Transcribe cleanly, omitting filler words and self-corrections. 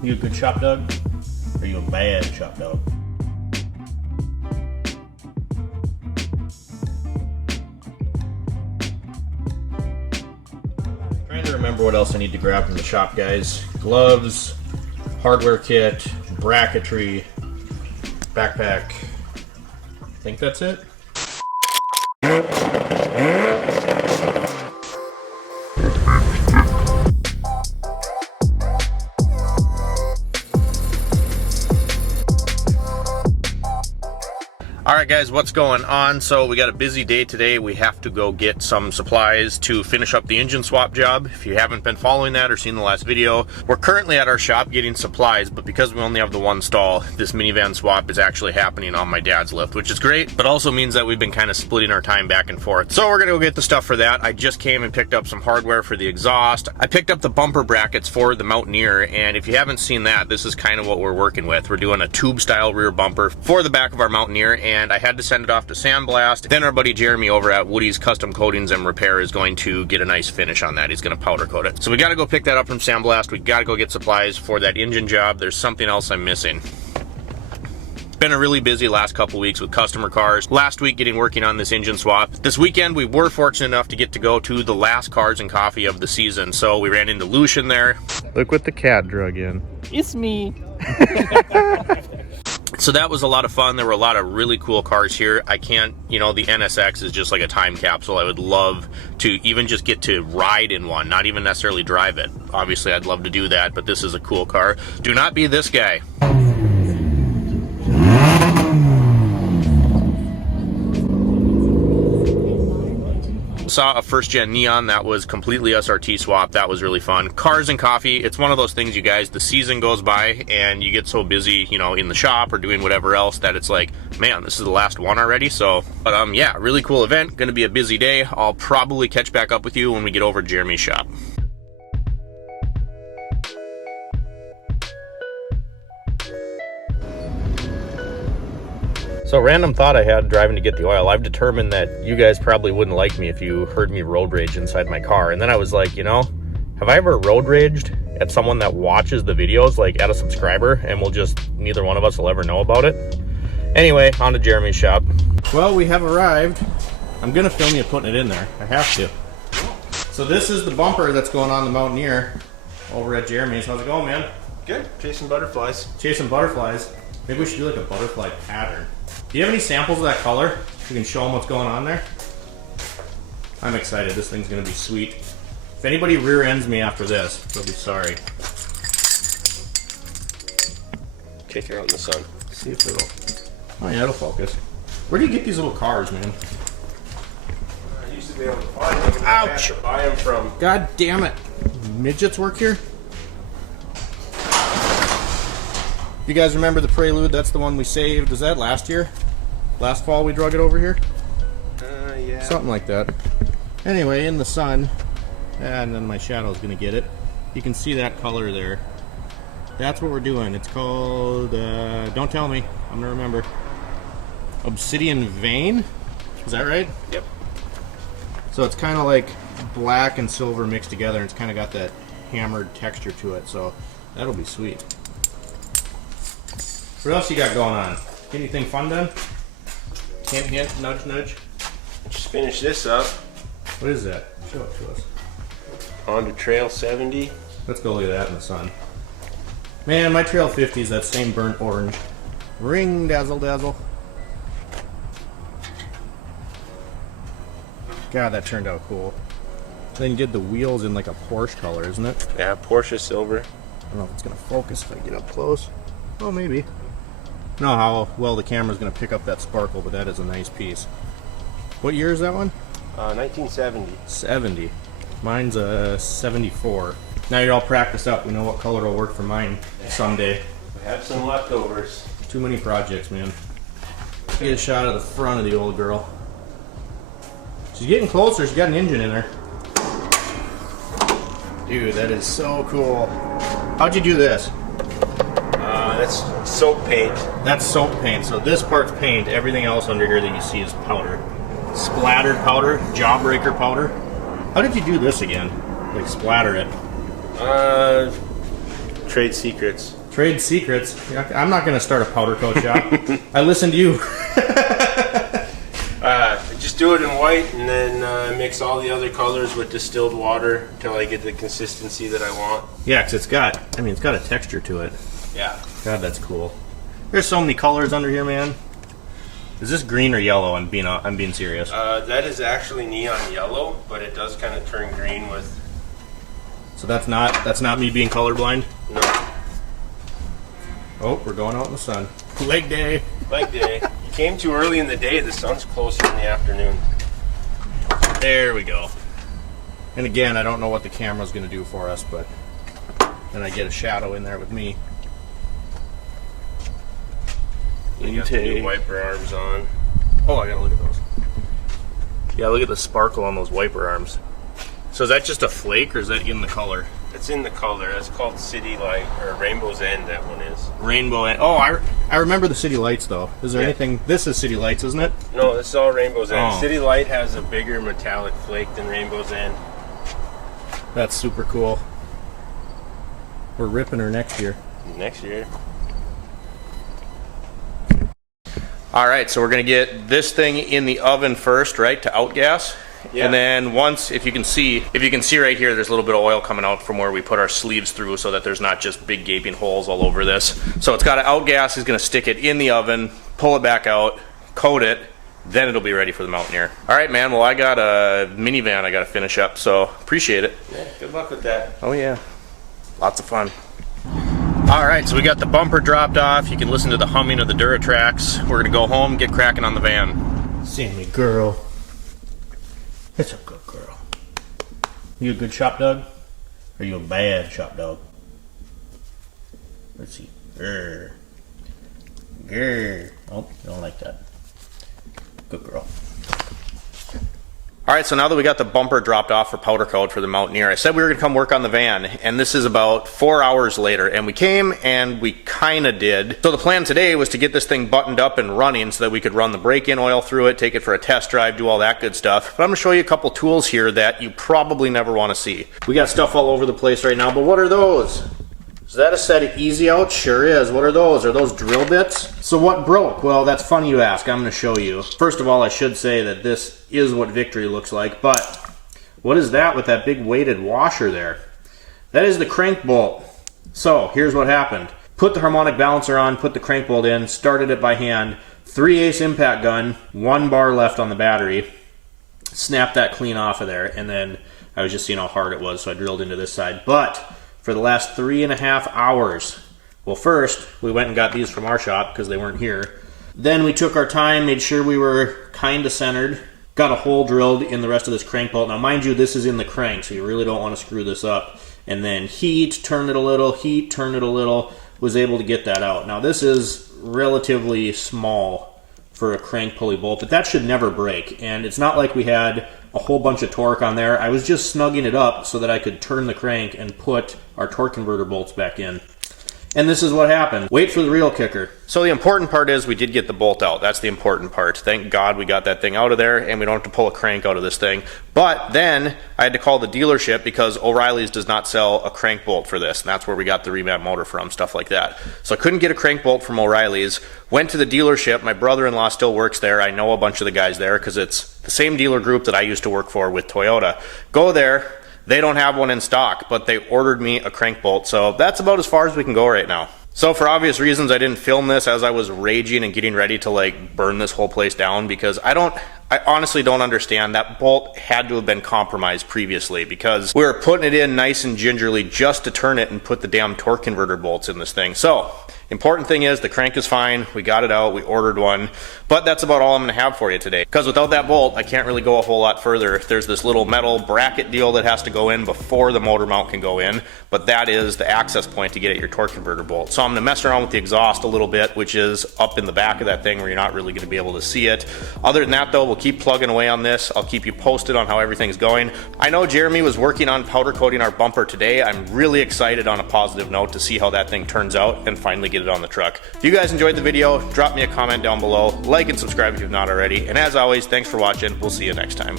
You a good shop dog? Or are you a bad shop dog? Trying to remember what else I need to grab from the shop, guys. Gloves, hardware kit, bracketry, backpack. I think that's it. Alright guys, what's going on? So we got a busy day today. We have to go get some supplies to finish up the engine swap job. If you haven't been following that or seen the last video, we're currently at our shop getting supplies, but because we only have the one stall, this minivan swap is actually happening on my dad's lift, which is great, but also means that we've been kind of splitting our time back and forth. So we're gonna go get the stuff for that. I just came and picked up some hardware for the exhaust. I picked up the bumper brackets for the Mountaineer, and if you haven't seen that, this is kind of what we're working with. We're doing a tube style rear bumper for the back of our Mountaineer, and I had to send it off to sandblast. Then our buddy Jeremy over at Woody's Custom Coatings and Repair is going to get a nice finish on that. He's going to powder coat it. So we got to go pick that up from sandblast. We got to go get supplies for that engine job. There's something else I'm missing. It's been a really busy last couple weeks with customer cars. Last week working on this engine swap. This weekend we were fortunate enough to get to go to the last Cars and Coffee of the season. So we ran into Lucian there. Look what the cat drug in. It's me. So that was a lot of fun. There were a lot of really cool cars here. I can't, you know, the NSX is just like a time capsule. I would love to even just get to ride in one, not even necessarily drive it. Obviously, I'd love to do that, but this is a cool car. Do not be this guy. Saw a first gen Neon that was completely SRT swap. That was really fun. Cars and Coffee, it's one of those things, you guys, the season goes by and you get so busy, you know, in the shop or doing whatever else that it's like, man, this is the last one already. So, but yeah, really cool event. Gonna be a busy day. I'll probably catch back up with you when we get over to Jeremy's shop. So random thought I had driving to get the oil. I've determined that you guys probably wouldn't like me if you heard me road rage inside my car. And then I was like, you know, have I ever road raged at someone that watches the videos, like at a subscriber, and we'll just, neither one of us will ever know about it? Anyway, on to Jeremy's shop. Well, we have arrived. I'm gonna film you putting it in there. I have to. So this is the bumper that's going on the Mountaineer over at Jeremy's. How's it going, man? Good. Chasing butterflies. Chasing butterflies. Maybe we should do like a butterfly pattern. Do you have any samples of that color? You can show them what's going on there. I'm excited. This thing's going to be sweet. If anybody rear ends me after this, they'll be sorry. Kick it out in the sun. See if it'll... Oh yeah, it'll focus. Where do you get these little cars, man? I used to be able to find them. Ouch! Buy them from. God damn it. Midgets work here? You guys remember the Prelude? That's the one we saved. Was that last year? Last fall we drug it over here? Yeah. Something like that. Anyway, in the sun, and then my shadow's gonna get it. You can see that color there. That's what we're doing. It's called, don't tell me, I'm gonna remember. Obsidian Vein? Is that right? Yep. So it's kind of like black and silver mixed together, and it's kind of got that hammered texture to it, so that'll be sweet. What else you got going on? Anything fun done? Hint, hint, nudge, nudge. just finish this up. What is that? Show it to us. Honda Trail 70. Let's go look at that in the sun. Man, my Trail 50 is that same burnt orange. Ring, dazzle, dazzle. God, that turned out cool. Then you did the wheels in like a Porsche color, isn't it? Yeah, Porsche silver. I don't know if it's going to focus if I get up close. Oh, maybe. I don't know how well the camera's going to pick up that sparkle, but that is a nice piece. What year is that one? 1970. 70. Mine's a 74. Now you're all practiced up. We know what color will work for mine someday. We have some leftovers. Too many projects, man. Get a shot of the front of the old girl. She's getting closer. She's got an engine in her. Dude, that is so cool. How'd you do this? That's soap paint. That's soap paint. So this part's paint. Everything else under here that you see is powder. Splattered powder, jawbreaker powder. How did you do this again? Like splatter it? Trade secrets. Trade secrets. I'm not gonna start a powder coat shop. I listened to you. Just do it in white and then mix all the other colors with distilled water until I get the consistency that I want. Yeah, because it's got a texture to it. Yeah. God, that's cool. There's so many colors under here, man. Is this green or yellow? I'm being serious. That is actually neon yellow, but it does kind of turn green with. So that's not me being colorblind? No. Oh, we're going out in the sun. Leg day. Leg day. You came too early in the day. The sun's closer in the afternoon. There we go. And again, I don't know what the camera's going to do for us, but then I get a shadow in there with me. You got the new wiper arms on. Oh, I gotta look at those. Yeah, look at the sparkle on those wiper arms. So is that just a flake, or is that in the color? It's in the color. That's called City Light, or Rainbow's End, that one is. Rainbow End. Oh, I remember the City Lights, though. Is there anything... This is City Lights, isn't it? No, this is all Rainbow's End. Oh. City Light has a bigger metallic flake than Rainbow's End. That's super cool. We're ripping her next year. Next year. All right, so we're gonna get this thing in the oven first, right, to outgas. Yeah. And then once, if you can see right here, there's a little bit of oil coming out from where we put our sleeves through so that there's not just big gaping holes all over this. So it's got to outgas, he's gonna stick it in the oven, pull it back out, coat it, then it'll be ready for the Mountaineer. All right, man, well I got a minivan I gotta finish up, so appreciate it. Yeah, good luck with that. Oh yeah, lots of fun. All right, so we got the bumper dropped off. You can listen to the humming of the Duratrax. We're gonna go home, get cracking on the van. Sammy girl. It's a good girl. You a good shop dog? Or are you a bad shop dog? Let's see. Grr. Grr. Oh, you don't like that. Good girl. All right, so now that we got the bumper dropped off for powder coat for the Mountaineer, I said we were gonna come work on the van, and this is about 4 hours later, and we came and we kinda did. So the plan today was to get this thing buttoned up and running so that we could run the break-in oil through it, take it for a test drive, do all that good stuff. But I'm gonna show you a couple tools here that you probably never wanna see. We got stuff all over the place right now, but what are those? Is that a set of easy outs? Sure is. What are those? Are those drill bits? So what broke? Well, that's funny you ask. I'm going to show you. First of all, I should say that this is what victory looks like, but what is that with that big weighted washer there? That is the crank bolt. So here's what happened. Put the harmonic balancer on, put the crank bolt in, started it by hand, 3/8 impact gun, 1 bar left on the battery, snapped that clean off of there, and then I was just seeing how hard it was, so I drilled into this side. But for the last 3.5 hours, well, first we went and got these from our shop because they weren't here. Then we took our time, made sure we were kind of centered, got a hole drilled in the rest of this crank bolt. Now mind you, this is in the crank, so you really don't want to screw this up. And then heat, turn it a little, heat, turn it a little, was able to get that out. Now this is relatively small for a crank pulley bolt, but that should never break. And it's not like we had a whole bunch of torque on there. I was just snugging it up so that I could turn the crank and put our torque converter bolts back in. And this is what happened. Wait for the real kicker. So the important part is we did get the bolt out. That's the important part. Thank God we got that thing out of there and we don't have to pull a crank out of this thing. But then I had to call the dealership because O'Reilly's does not sell a crank bolt for this. And that's where we got the remap motor from, stuff like that. So I couldn't get a crank bolt from O'Reilly's. Went to the dealership. My brother-in-law still works there. I know a bunch of the guys there because it's the same dealer group that I used to work for with Toyota. Go there. They don't have one in stock, but they ordered me a crank bolt. So that's about as far as we can go right now. So for obvious reasons, I didn't film this as I was raging and getting ready to like burn this whole place down because I honestly don't understand. That bolt had to have been compromised previously because we were putting it in nice and gingerly just to turn it and put the damn torque converter bolts in this thing. So important thing is the crank is fine. We got it out. We ordered one. But that's about all I'm going to have for you today. Because without that bolt, I can't really go a whole lot further. There's this little metal bracket deal that has to go in before the motor mount can go in. But that is the access point to get at your torque converter bolt. So I'm going to mess around with the exhaust a little bit, which is up in the back of that thing where you're not really going to be able to see it. Other than that though, we'll keep plugging away on this. I'll keep you posted on how everything's going. I know Jeremy was working on powder coating our bumper today. I'm really excited on a positive note to see how that thing turns out and finally get it on the truck. If you guys enjoyed the video, drop me a comment down below, like and subscribe if you've not already, and as always, thanks for watching. We'll see you next time.